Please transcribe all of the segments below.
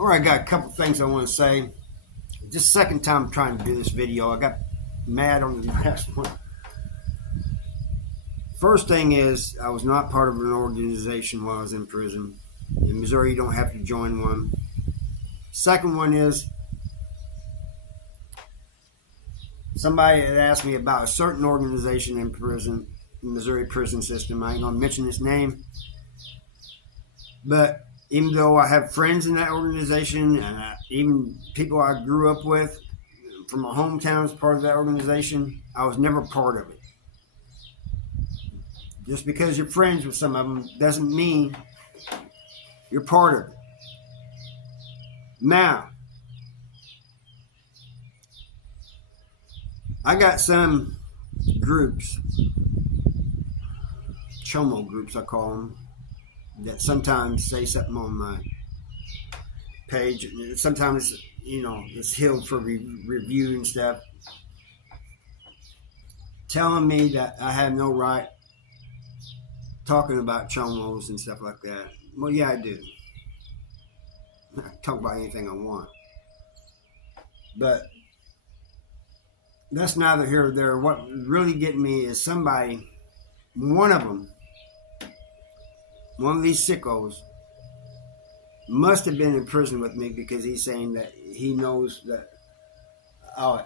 All right, I got a couple things I want to say. Just second time trying to do this video. I got mad on the last one. First thing is, I was not part of an organization while I was in prison. In Missouri, you don't have to join one. Second one is, somebody had asked me about a certain organization in prison, the Missouri prison system. I ain't going to mention its name. But even though I have friends in that organization, and even people I grew up with from my hometown as part of that organization, I was never part of it. Just because you're friends with some of them doesn't mean you're part of it. Now, I got some groups, chomo groups I call them, that sometimes say something on my page. Sometimes, it's held for review and stuff, telling me that I have no right talking about chomos and stuff like that. Well, yeah, I do. I can talk about anything I want. But that's neither here nor there. What really getting me is somebody, one of these sickos, must have been in prison with me, because he's saying that he knows that I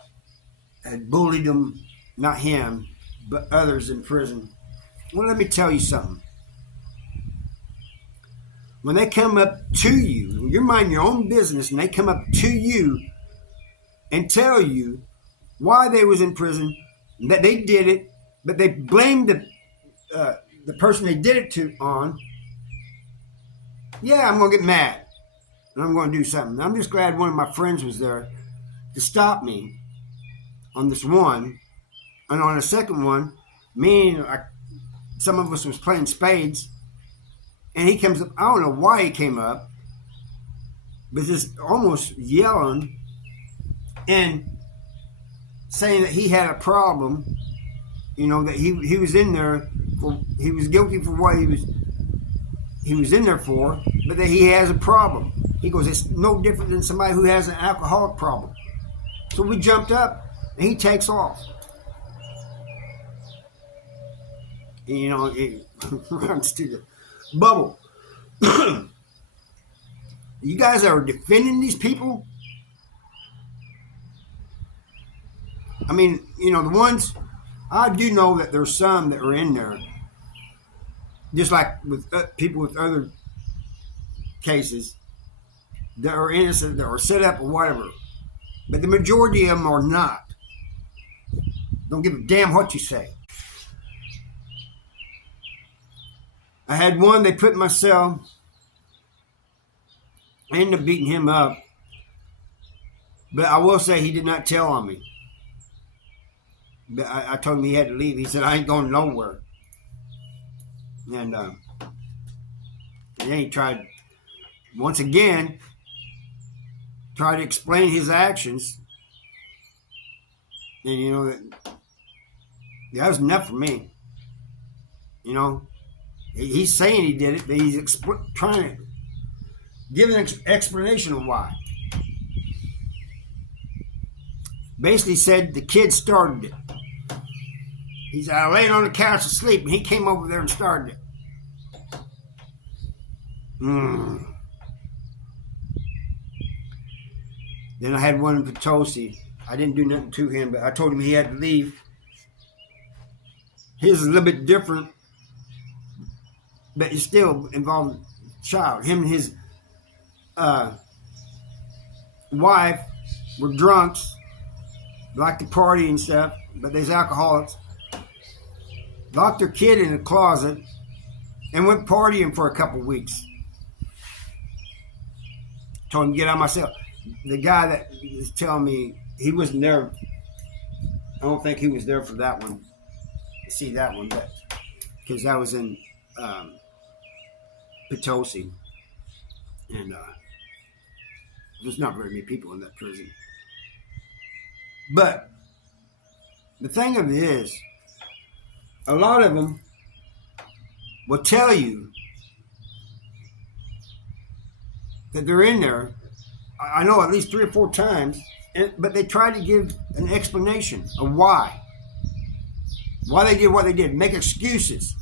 had bullied him, not him, but others in prison. Well, let me tell you something. When they come up to you, when you're minding your own business, and they come up to you and tell you why they was in prison, that they did it, but they blamed the person they did it to on, yeah, I'm going to get mad, and I'm going to do something. I'm just glad one of my friends was there to stop me on this one. And on the second one, some of us was playing spades, and he comes up. I don't know why he came up, but just almost yelling and saying that he had a problem, that he was in there he was guilty for what he was in there for, but that he has a problem. He goes, it's no different than somebody who has an alcoholic problem. So we jumped up, and he takes off. And, it runs to the bubble. You guys that are defending these people, I mean, the ones, I do know that there's some that are in there, just like with people with other cases, that are innocent, that are set up or whatever. But the majority of them are not. Don't give a damn what you say. I had one, they put in my cell. I ended up beating him up. But I will say he did not tell on me. But I told him he had to leave. He said, I ain't going nowhere. And then he tried, once again, to explain his actions. And, that was enough for me. He's saying he did it, but he's trying to give an explanation of why. Basically said the kid started it. He said, I laid on the couch asleep, and he came over there and started it. Then I had one in Potosi. I didn't do nothing to him, but I told him he had to leave. His is a little bit different, but it still involved a child. Him and his wife were drunks, liked to party and stuff, but they's alcoholics. Locked their kid in a closet and went partying for a couple weeks. Told him to get out of my cell. The guy that was telling me, he wasn't there. I don't think he was there for that one. To see that one, but because that was in Potosi, and there's not very many people in that prison. But the thing of it is, a lot of them will tell you that they're in there I know at least 3 or 4 times, but they tried to give an explanation of why they did what they did, make excuses.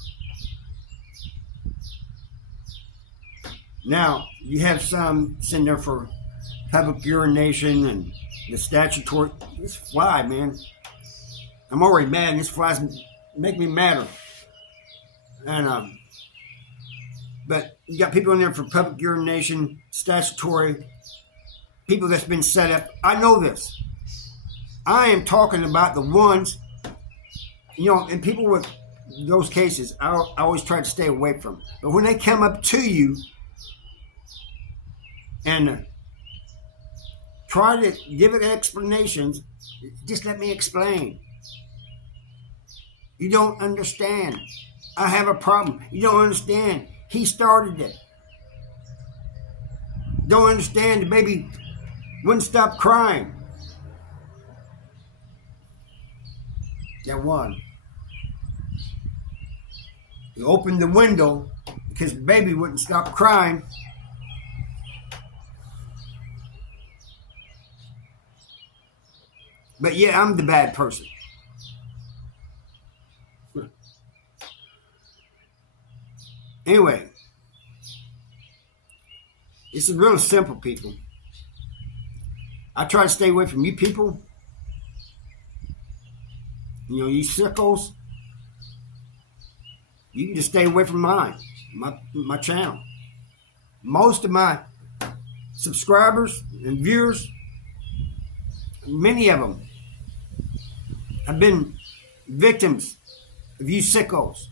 Now, you have some sitting there for public urination and the statutory. This fly, man. I'm already mad, and this flies make me madder. And but you got people in there for public urination, statutory, people that's been set up. I know this. I am talking about the ones, and people with those cases, I always try to stay away from. But when they come up to you and try to give it explanations, just let me explain. You don't understand. I have a problem. You don't understand. He started it. Don't understand. The baby wouldn't stop crying. That one. He opened the window because the baby wouldn't stop crying. But yeah, I'm the bad person. Anyway, this is real simple, people. I try to stay away from you people. You sickos. You can just stay away from my channel. Most of my subscribers and viewers, many of them, have been victims of you sickos.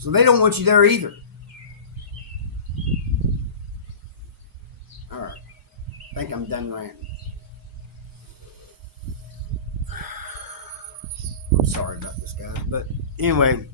So they don't want you there either. All right. I think I'm done ranting. I'm sorry about this, guys. But anyway,